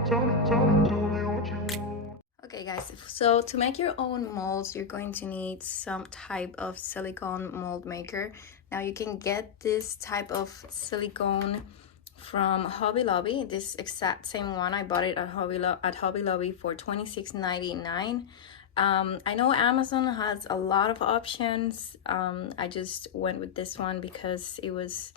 Okay guys, so to make your own molds, you're going to need some type of silicone mold maker. Now you can get this type of silicone from Hobby Lobby. This exact same one, I bought it at Hobby Lobby for $26.99. I know Amazon has a lot of options. I just went with this one because it was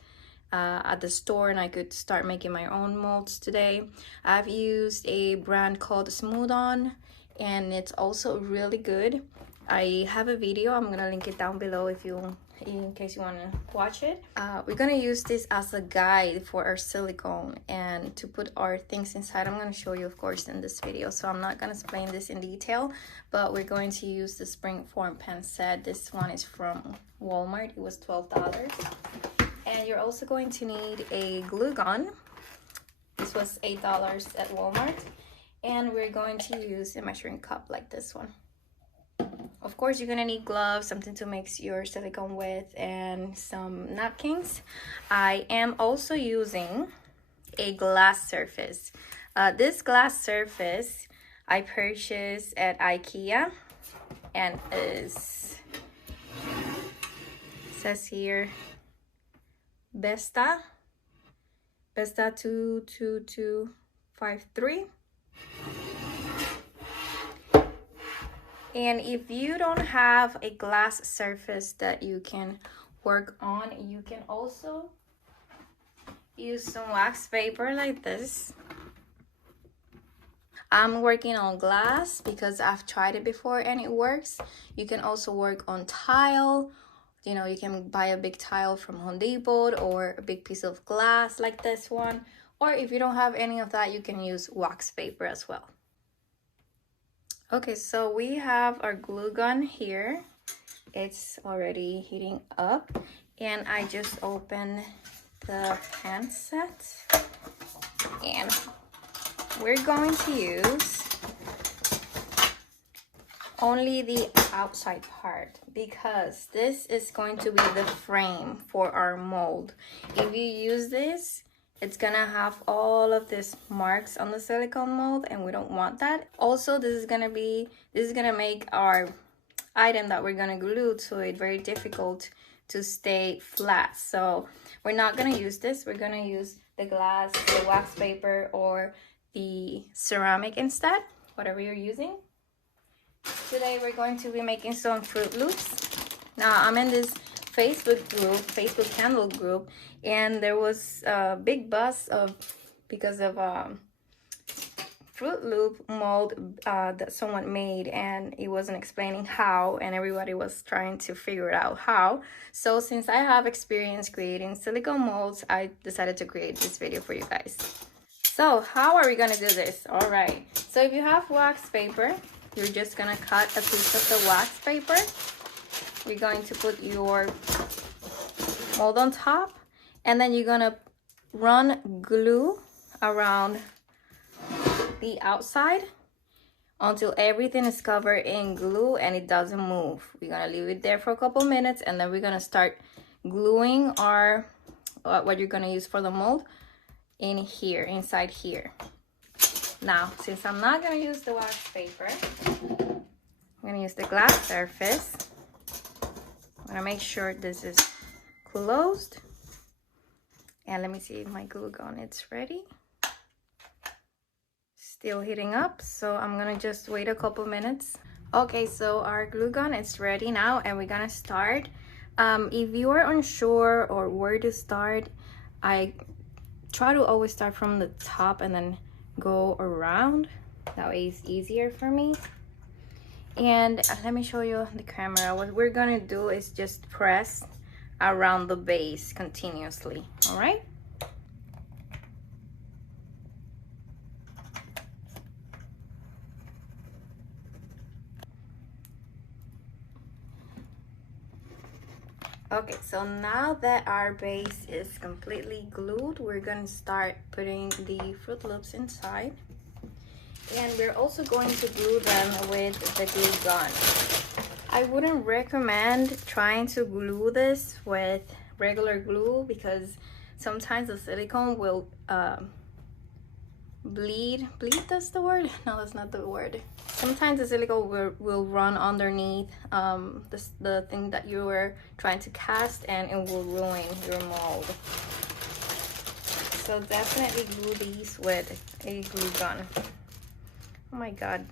at the store and I could start making my own molds today. I've used a brand called Smooth On, and it's also really good. I have a video, I'm gonna link it down below in case you want to watch it. We're gonna use this as a guide for our silicone and to put our things inside. I'm gonna show you, of course, in this video, so I'm not gonna explain this in detail, but we're going to use the spring form pen set. This one is from Walmart. It was $12. And you're also going to need a glue gun. This was $8 at Walmart. And we're going to use a measuring cup like this one. Of course, you're gonna need gloves, something to mix your silicone with, and some napkins. I am also using a glass surface. This glass surface I purchased at IKEA, and says here Besta 22253. And if you don't have a glass surface that you can work on, you can also use some wax paper like this. I'm working on glass because I've tried it before and it works. You can also work on tile. You know, you can buy a big tile from Home Depot or a big piece of glass like this one. Or if you don't have any of that, you can use wax paper as well. Okay, so we have our glue gun here. It's already heating up. And I just opened the pen set. And we're going to use only the outside part because this is going to be the frame for our mold. If you use this, it's gonna have all of these marks on the silicone mold, and we don't want that. Also, this is gonna make our item that we're gonna glue to it very difficult to stay flat. So we're not gonna use this. We're gonna use the glass, the wax paper, or the ceramic instead, whatever you're using. Today we're going to be making some Fruit Loops. Now I'm in this Facebook candle group, and there was a big buzz because of Fruit Loop mold that someone made, and it wasn't explaining how, and everybody was trying to figure it out how. So since I have experience creating silicone molds, I decided to create this video for you guys. So how are we gonna do this? All right, so if you have wax paper, you're just gonna cut a piece of the wax paper. You're going to put your mold on top, and then you're gonna run glue around the outside until everything is covered in glue and it doesn't move. We're gonna leave it there for a couple minutes, and then we're gonna start gluing our what you're gonna use for the mold in here, inside here. Now, since I'm not gonna use the wax paper, I'm gonna use the glass surface. I'm gonna make sure this is closed. And let me see if my glue gun is ready. Still heating up, so I'm gonna just wait a couple minutes. Okay, so our glue gun is ready now, and we're gonna start. If you are unsure or where to start, I try to always start from the top and then go around. That way it's easier for me. And let me show you the camera. What we're gonna do is just press around the base continuously. All right, okay, so now that our base is completely glued, we're gonna start putting the Fruit Loops inside. And we're also going to glue them with the glue gun. I wouldn't recommend trying to glue this with regular glue because sometimes the silicone will bleed, that's the word? No, that's not the word. Sometimes the silicone will run underneath the thing that you were trying to cast, and it will ruin your mold. So definitely glue these with a glue gun. Oh my god,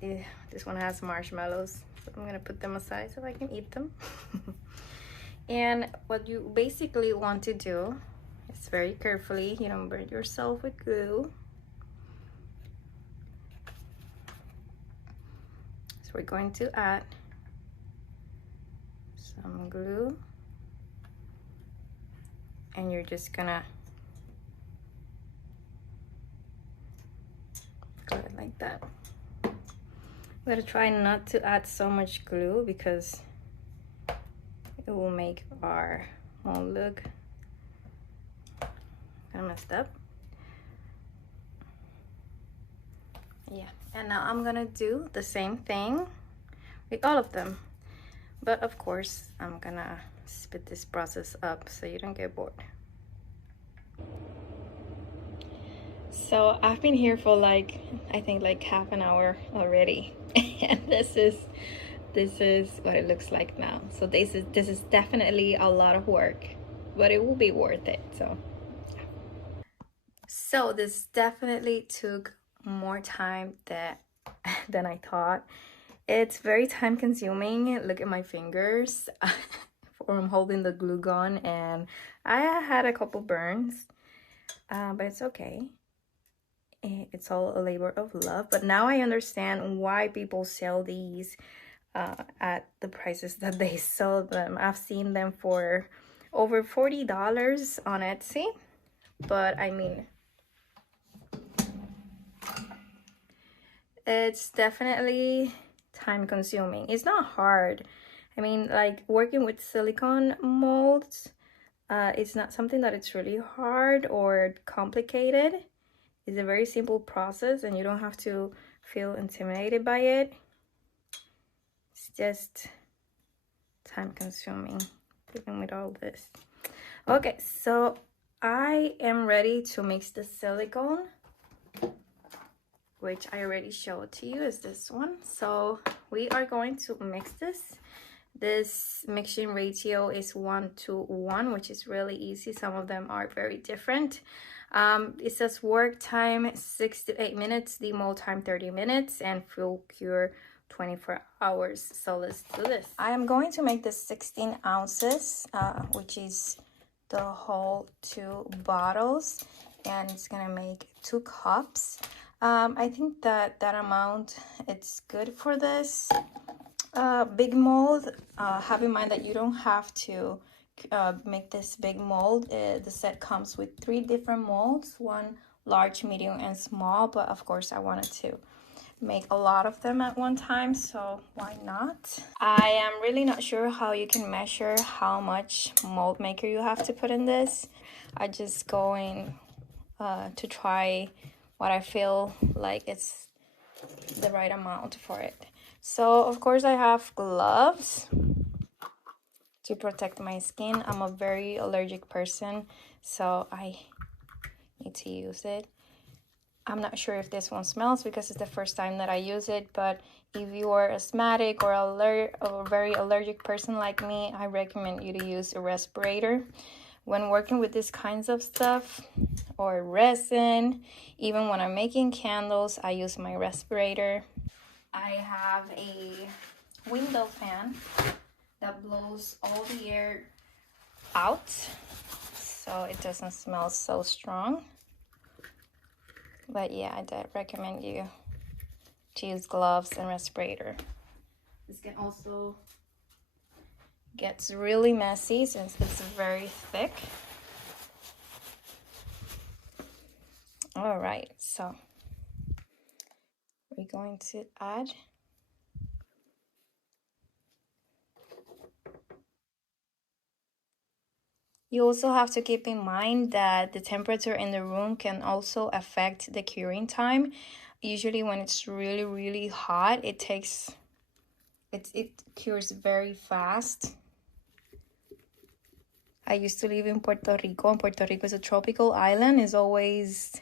this one has marshmallows, so I'm gonna put them aside so I can eat them. And what you basically want to do is very carefully, you don't burn yourself with glue. So we're going to add some glue, and you're just gonna go like that. I'm gonna try not to add so much glue because it will make our mold look kind of messed up. Yeah, and now I'm gonna do the same thing with all of them, but of course I'm gonna speed this process up so you don't get bored. So I've been here for like, I think like half an hour already, and this is what it looks like now. So this is definitely a lot of work, but it will be worth it. So this definitely took more time than I thought. It's very time consuming. Look at my fingers from holding the glue gun, and I had a couple burns, but it's okay. It's all a labor of love. But now I understand why people sell these at the prices that they sell them. I've seen them for over $40 on Etsy, but I mean, it's definitely time consuming. It's not hard. I mean, like working with silicone molds, it's not something that it's really hard or complicated. It's a very simple process, and you don't have to feel intimidated by it. It's just time consuming dealing with all this. Okay, so I am ready to mix the silicone, which I already showed to you is this one. So we are going to mix this. This mixing ratio is 1:1, which is really easy. Some of them are very different. It says work time 6 to 8 minutes, demold time 30 minutes, and full cure 24 hours. So let's do this. I am going to make this 16 ounces, which is the whole 2 bottles, and it's gonna make 2 cups. I think that amount, it's good for this big mold. Have in mind that you don't have to make this big mold. The set comes with 3 different molds, one large, medium, and small, but of course I wanted to make a lot of them at one time, so why not? I am really not sure how you can measure how much mold maker you have to put in this. I just going to try what I feel like it's the right amount for it. So of course I have gloves to protect my skin. I'm a very allergic person, so I need to use it. I'm not sure if this one smells because it's the first time that I use it, but if you are asthmatic or a very allergic person like me, I recommend you to use a respirator. When working with these kinds of stuff, or resin, even when I'm making candles, I use my respirator. I have a window fan that blows all the air out, so it doesn't smell so strong. But yeah, I recommend you to use gloves and respirator. This can also get really messy since it's very thick. All right, so we're going to add You also have to keep in mind that the temperature in the room can also affect the curing time. Usually when it's really, really hot, it cures very fast. I used to live in Puerto Rico, and Puerto Rico is a tropical island. It's always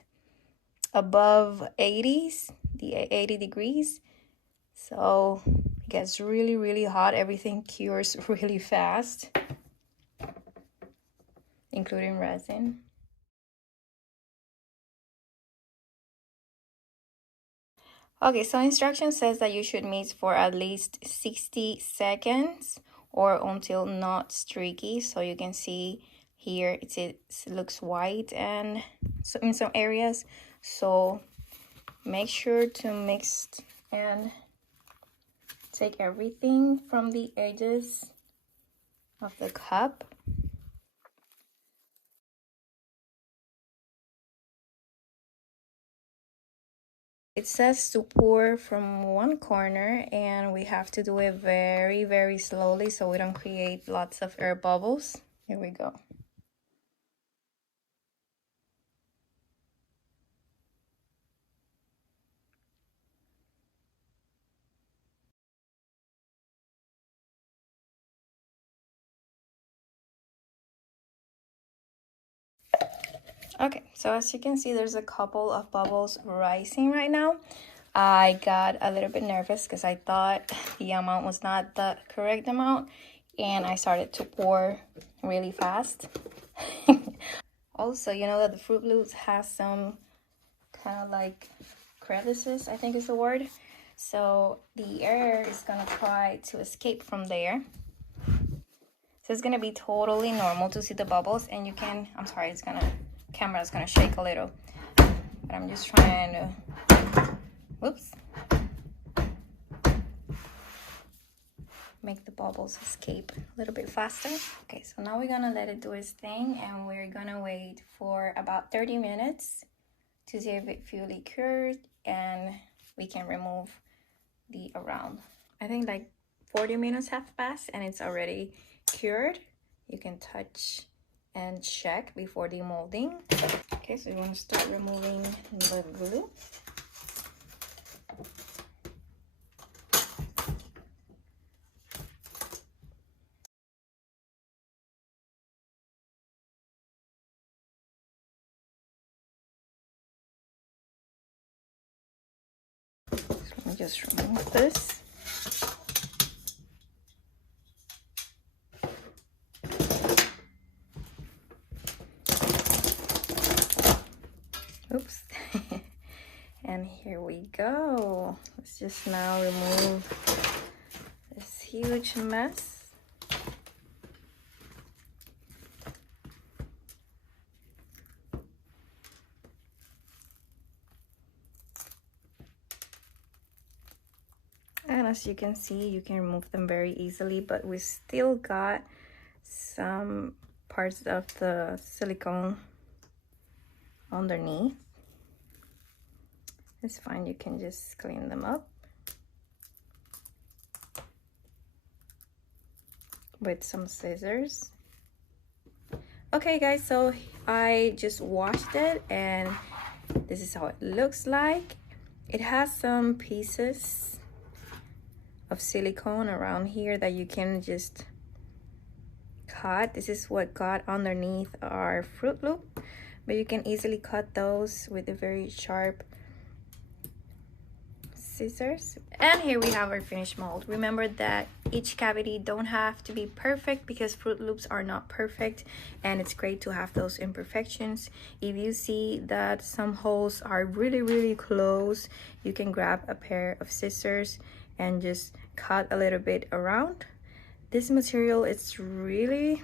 above 80s, the 80 degrees. So it gets really, really hot. Everything cures really fast, including resin. Okay, so instruction says that you should mix for at least 60 seconds or until not streaky. So you can see here it looks white and so in some areas. So make sure to mix and take everything from the edges of the cup. It says to pour from one corner and we have to do it very, very slowly so we don't create lots of air bubbles. Here we go. Okay, so as you can see, there's a couple of bubbles rising right now. I got a little bit nervous because I thought the amount was not the correct amount, and I started to pour really fast. Also, you know that the Fruit Loops has some kind of like crevices, I think is the word. So the air is gonna try to escape from there. So it's gonna be totally normal to see the bubbles, and you can, I'm sorry, camera's gonna shake a little, but I'm just trying to, whoops, make the bubbles escape a little bit faster. Okay, so now we're gonna let it do its thing, and we're gonna wait for about 30 minutes to see if it fully cured, and we can remove the around. I think like 40 minutes have passed and it's already cured. You can touch and check before demolding. Okay, so you want to start removing the glue. So let me just remove this. Oops. And here we go. Let's just now remove this huge mess. And as you can see, you can remove them very easily, but we still got some parts of the silicone underneath. It's fine, you can just clean them up with some scissors. Okay guys, so I just washed it and this is how it looks like. It has some pieces of silicone around here that you can just cut. This is what got underneath our Fruit Loop, but you can easily cut those with a very sharp scissors. And here we have our finished mold. Remember that each cavity don't have to be perfect because Fruit Loops are not perfect, and it's great to have those imperfections. If you see that some holes are really close, you can grab a pair of scissors and just cut a little bit around. This material, it's really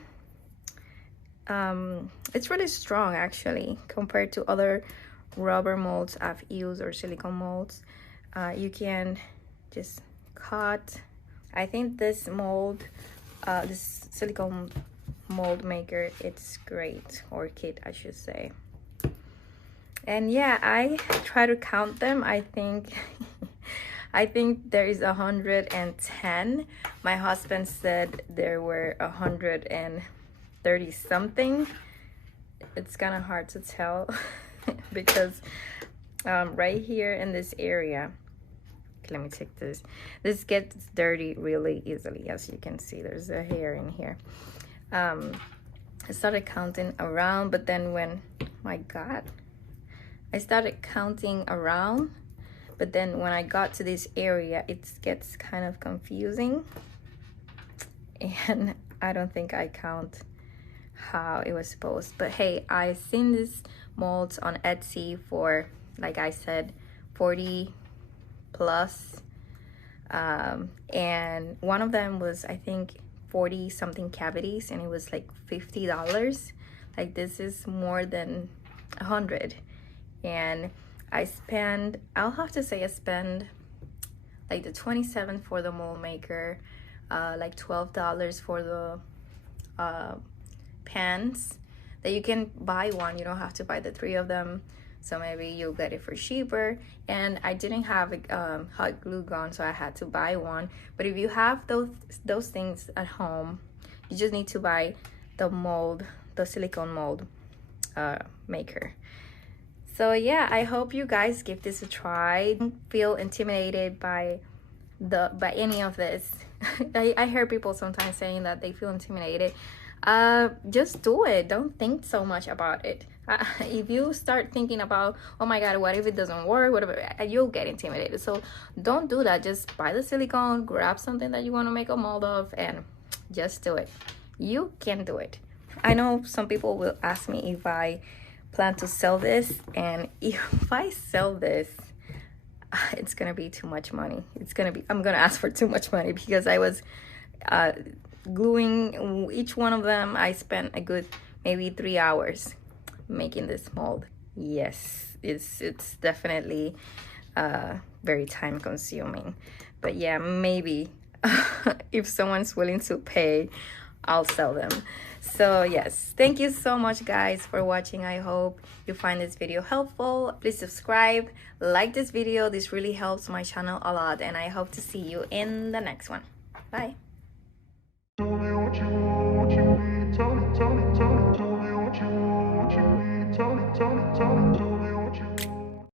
strong actually compared to other rubber molds I've used or silicone molds. You can just cut. I think this mold, this silicone mold maker, it's great, or kit I should say. And yeah, I try to count them. I think I think there is 110. My husband said there were 130 something. It's kind of hard to tell because right here in this area, let me take this. This gets dirty really easily. As you can see, there's a hair in here. I started counting around, but then when, my God, I started counting around, but then when I got to this area, it gets kind of confusing, and I don't think I count how it was supposed. But hey, I've seen these molds on Etsy for, like I said, 40 plus, and one of them was, I think, 40 something cavities, and it was like $50. Like, this is more than 100. And I'll have to say I spend like the 27 for the mold maker, like $12 for the pans, that you can buy one, you don't have to buy the 3 of them, so maybe you'll get it for cheaper. And I didn't have a hot glue gun, so I had to buy one. But if you have those things at home, you just need to buy the mold, the silicone mold maker. So yeah, I hope you guys give this a try. Don't feel intimidated by any of this. I hear people sometimes saying that they feel intimidated. Just do it. Don't think so much about it. If you start thinking about, oh my god, what if it doesn't work, whatever, you'll get intimidated. So don't do that. Just buy the silicone, grab something that you want to make a mold of, and just do it. You can do it. I know some people will ask me if I plan to sell this, and if I sell this, it's gonna be too much money. I'm gonna ask for too much money, because I was gluing each one of them. I spent a good maybe 3 hours making this mold. Yes, it's definitely very time consuming, but yeah, maybe if someone's willing to pay, I'll sell them. So yes, thank you so much guys for watching. I hope you find this video helpful. Please subscribe, like this video. This really helps my channel a lot, and I hope to see you in the next one. Bye. Tell me what you want, what you need. Tell me what you want, what you need. Tell me.